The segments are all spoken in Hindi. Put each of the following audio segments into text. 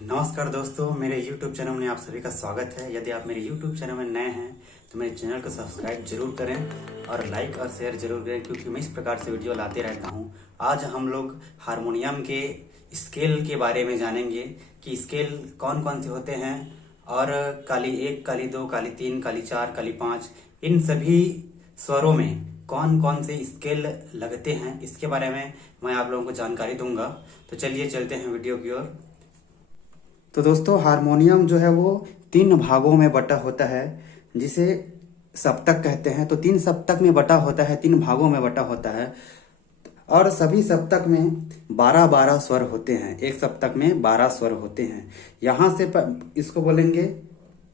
नमस्कार दोस्तों, मेरे YouTube चैनल में आप सभी का स्वागत है। यदि आप मेरे YouTube चैनल में नए हैं तो मेरे चैनल को सब्सक्राइब जरूर करें और लाइक और शेयर जरूर करें, क्योंकि मैं इस प्रकार से वीडियो लाते रहता हूं। आज हम लोग हारमोनियम के स्केल के बारे में जानेंगे कि स्केल कौन कौन से होते हैं और काली 1, काली 2, काली 3, काली 4, काली 5, इन सभी स्वरों में कौन कौन से स्केल लगते हैं, इसके बारे में मैं आप लोगों को जानकारी दूंगा। तो चलिए चलते हैं वीडियो की ओर। तो दोस्तों, हारमोनियम जो है वो 3 भागों में बटा होता है, जिसे सप्तक कहते हैं। तो 3 सप्तक में बटा होता है, 3 भागों में बटा होता है और सभी सप्तक में 12-12 स्वर होते हैं। एक सप्तक में 12 स्वर होते हैं। यहाँ से इसको बोलेंगे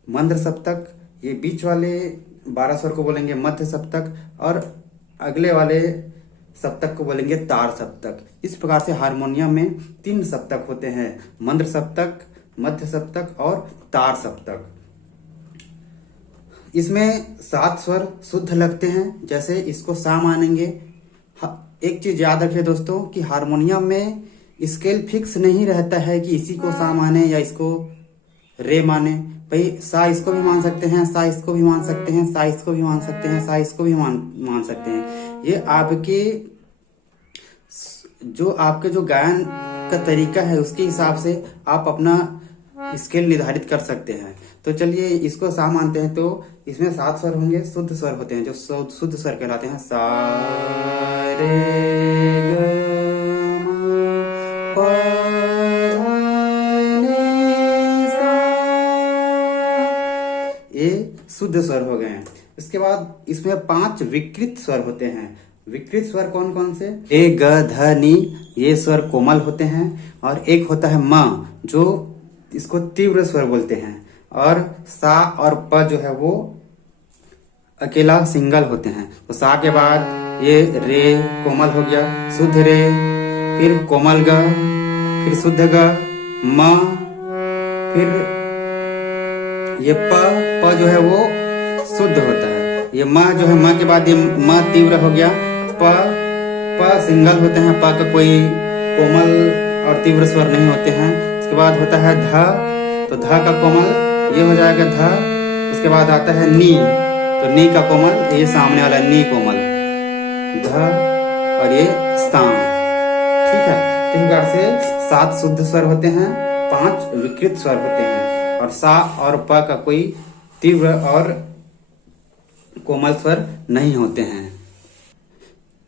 मंद्र सप्तक, ये बीच वाले 12 स्वर को बोलेंगे मध्य सप्तक और अगले वाले सप्तक को बोलेंगे तार सप्तक। इस प्रकार से हारमोनियम में 3 सप्तक होते हैं, मंद्र सप्तक, मध्य सप्तक और तार सप्तक। इसमें 7 स्वर शुद्ध लगते हैं, जैसे इसको सा मानेंगे। एक चीज याद रखिए दोस्तों कि हारमोनियम में स्केल फिक्स नहीं रहता है कि इसी को सा माने या इसको रे माने। भाई सा इसको भी मान सकते हैं, सा इसको भी मान सकते हैं, सा इसको भी मान सकते हैं, सा इसको भी मान सकते हैं। ये आपके जो गायन का तरीका है उसके हिसाब से आप अपना स्केल निर्धारित कर सकते हैं। तो चलिए इसको सा मानते हैं। तो इसमें 7 स्वर होंगे, शुद्ध स्वर होते हैं, जो शुद्ध स्वर कहलाते हैं। सा रे ग म प ध नि सा, ये शुद्ध स्वर हो गए हैं। इसके बाद इसमें 5 विकृत स्वर होते हैं। विकृत स्वर कौन कौन से? ए ग ध नि, ये स्वर कोमल होते हैं। और एक होता है म, जो इसको तीव्र स्वर बोलते हैं। और सा और प जो है वो अकेला सिंगल होते हैं। तो सा के बाद ये रे कोमल हो गया, शुद्ध रे, फिर कोमल ग, फिर शुद्ध ग, म, फिर ये प जो है वो शुद्ध होता है। ये म जो है, म के बाद ये म तीव्र हो गया। प सिंगल होते हैं, प का कोई कोमल और तीव्र स्वर नहीं होते हैं। उसके बाद होता है ध, तो ध का कोमल ये हो जाएगा ध। उसके बाद आता है नी, तो नी का कोमल ये सामने वाला नी कोमल, ध और ये स्थान। ठीक है, तो इस प्रकार से 7 शुद्ध स्वर होते हैं, 5 विकृत स्वर होते हैं और सा और प का कोई तीव्र और कोमल स्वर नहीं होते हैं।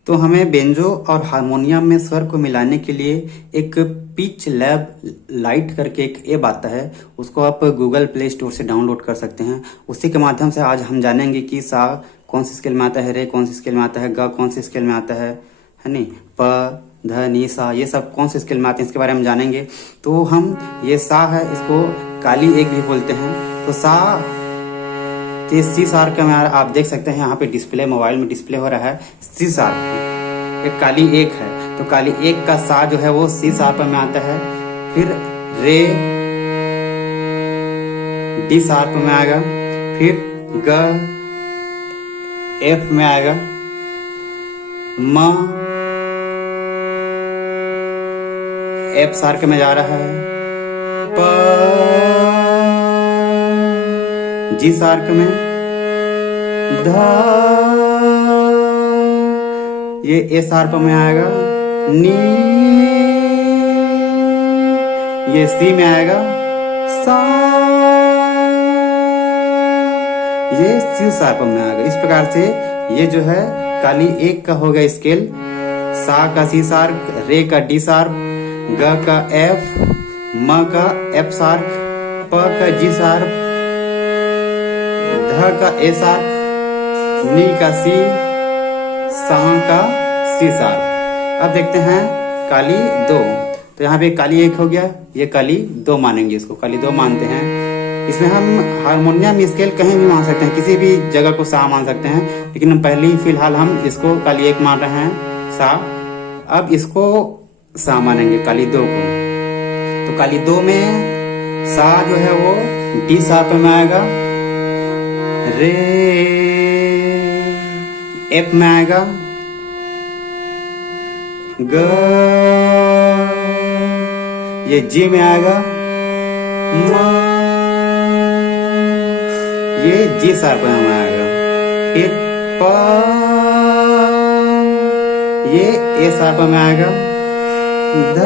तो हमें बेंजो और हारमोनियम में स्वर को मिलाने के लिए एक पिच लैब लाइट करके एक ऐप आता है, उसको आप गूगल प्ले स्टोर से डाउनलोड कर सकते हैं। उसी के माध्यम से आज हम जानेंगे कि सा कौन सी स्केल में आता है, रे कौन सी स्केल में आता है, ग कौन सी स्केल में आता है नहीं, प ध नी सा, ये सब कौन से स्केल में आते हैं, इसके बारे में जानेंगे। तो हम ये सा है, इसको काली 1 भी बोलते हैं। तो सा के सी शार्प में आप देख सकते हैं, यहाँ पे डिस्प्ले, मोबाइल में डिस्प्ले हो रहा है सी शार्प। एक काली 1 है, तो काली 1 का सा जो है वो सी शार्प में आता है। फिर रे डी शार्प में आएगा, फिर ग एफ में आएगा, म एफ शार्प में जा रहा है, प जी शार्प में, ध ये ए शार्प में आएगा, नी ये सी में आएगा, सा ये सी शार्प में आएगा। इस प्रकार से ये जो है काली 1 का हो गया स्केल। सा का सी शार्प, रे का डी शार्प, ग का एफ, म का एफ शार्प, प का जी शार्प, ध का ए शार्प, नी का सी, सा का सी शार्प। अब देखते हैं काली 2। तो यहाँ पे काली 1 हो गया, ये काली 2 मानेंगे, इसको काली 2 मानते हैं। इसमें हम हारमोनियम स्केल कहीं भी मान सकते हैं, किसी भी जगह को सा मान सकते हैं, लेकिन पहले फिलहाल हम इसको काली 1 मान रहे हैं, सा। अब इसको सा मानेंगे काली 2 को। तो काली 2 में सा जो है वो डी शार्प में आएगा, रे एफ में आएगा, ग ये जी में आएगा, म, ये जी शार्प में आएगा। फिर प, ये ए शार्प में आएगा। ध,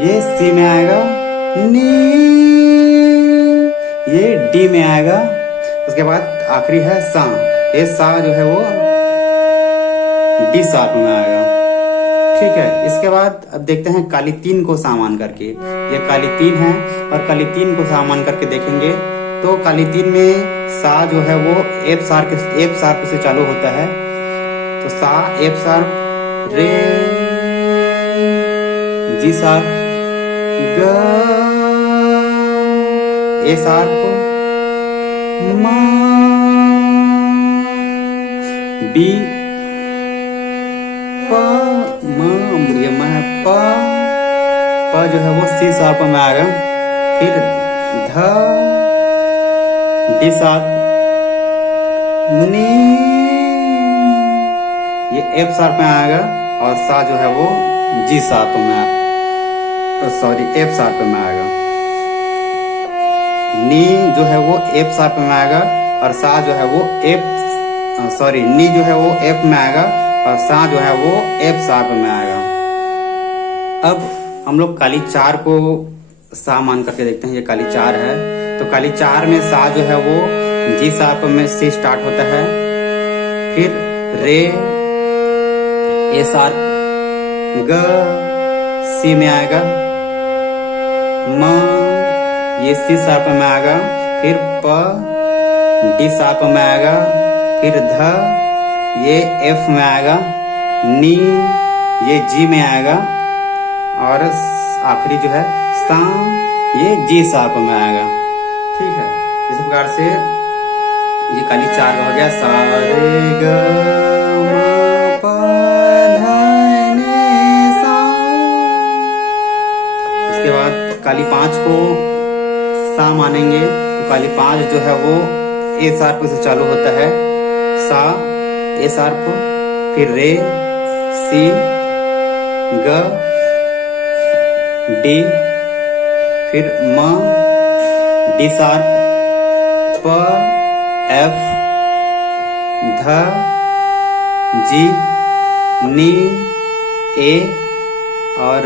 ये सी में आएगा। नी, ये डी में आएगा। उसके बाद आखिरी है सा। ये सा जो है वो डी शार्प में आएगा। ठीक है, इसके बाद अब देखते हैं काली 3 को सामान करके। ये काली 3 है और काली 3 को सामान करके देखेंगे तो काली 3 में सा जो है वो एफ शार्प से चालू होता है। तो सा एफ शार्प, रे जी शार्प, ग ए शार्प, म बी, प ये म है, प जो है वो सी शार्प में आएगा। फिर ध, डी शार्प, नी, ये एफ शार्प में आएगा और सा जो है वो जी शार्प में एफ शार्प में आएगा। नी जो है वो एफ शार्प में आएगा और सा जो है वो नी जो है वो एफ में आएगा और सा जो है वो एफ शार्प में आएगा। अब हम लोग काली 4 को सा मान करके देखते हैं। ये काली 4 है तो काली 4 में सा जो है वो जी शार्प में से स्टार्ट होता है। फिर रे ए शार्प, ग सी में आएगा, म ये सी शार्प में आएगा। फिर प डी शार्प में आएगा। फिर ध ये एफ में आएगा। नी ये जी में आएगा और आखिरी जो है सा ये जी शार्प में आएगा। ठीक है, इस प्रकार से ये काली 4 का हो गया। सा रे ग म प ध नि सा। उसके बाद काली 5 को सा मानेंगे तो काली 5 जो है वो ए शार्प से चालू होता है। सा ए शार्प, फिर रे सी, ग डी, फिर म डी शार्प, प एफ, ध जी, नी ए और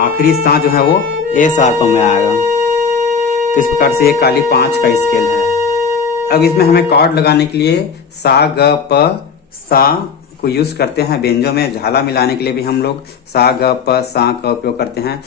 आखिरी सा जो है वो ए शार्प में आएगा। तो इस प्रकार से ये काली 5 का स्केल है। अब इसमें हमें कॉर्ड लगाने के लिए सा ग प सा को यूज करते हैं। बेंजो में झाला मिलाने के लिए भी हम लोग सा ग प सा का उपयोग करते हैं।